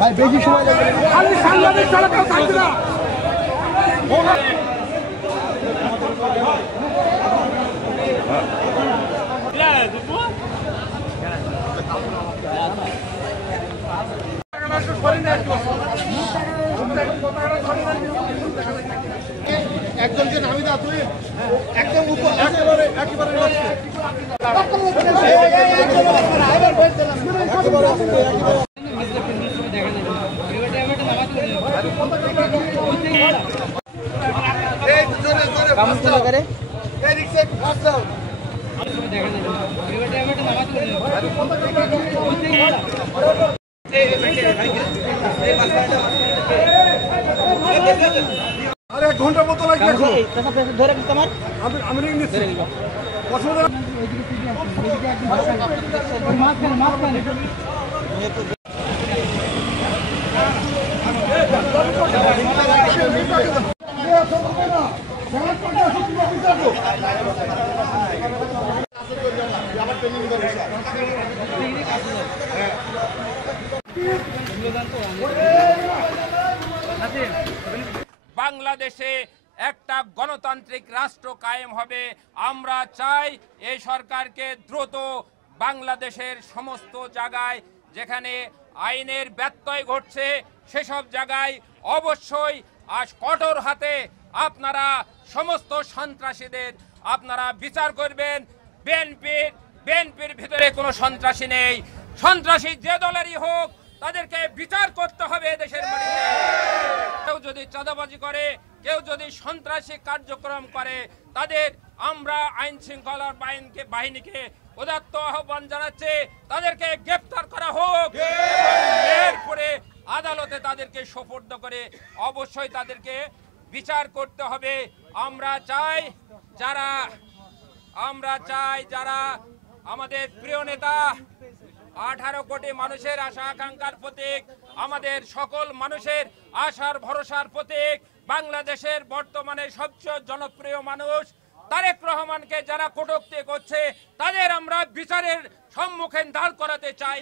ভাই বেশি সময় লাগবে খালি সাংবাদিক ছাড়া কেউ থাকবে না। একজনকে নামি দাও তুই একদম উপর একেবারে আরে 1 ঘন্টার মতো লাগবে ধরে তোমার আমি নিচ্ছি অসুবিধা বাংলাদেশে একটা গণতান্ত্রিক রাষ্ট্র কায়েম হবে। আমরা চাই এই সরকারকে দ্রুত বাংলাদেশের সমস্ত জায়গায় যেখানে আইনের ব্যত্যয় ঘটছে সেসব জায়গায় অবশ্যই আজ কঠোর হাতে আপনারা সমস্ত সন্ত্রাসীদের আপনারা বিচার করবেন। বিএনপির ভিতরে কোনো সন্ত্রাসী নেই, সন্ত্রাসী যে দলেরই হোক তাদেরকে বিচার করতে হবে দেশের মাটিতে। কেউ যদি চাঁদাবাজি করে, কেউ যদি সন্ত্রাসী কার্যক্রম করে, তাদের আমরা আইন শৃঙ্খলা বাহিনীকে উদাত্ত আহ্বান জানাচ্ছি তাদেরকে গ্রেফতার করা হোক, এরপরে আদালতে তাদেরকে সোপর্দ করে অবশ্যই তাদেরকে বিচার করতে হবে। আমরা চাই যারা আমাদের প্রিয় নেতা 18 কোটি মানুষের আশা আকাঙ্ক্ষার প্রতীক, আমাদের সকল মানুষের আশার ভরসার প্রতীক, বাংলাদেশের বর্তমানে সবচেয়ে জনপ্রিয় মানুষ তারেক রহমানকে যারা কটূক্তি করছে তাদের আমরা বিচারের সম্মুখীন দাঁড় করাতে চাই।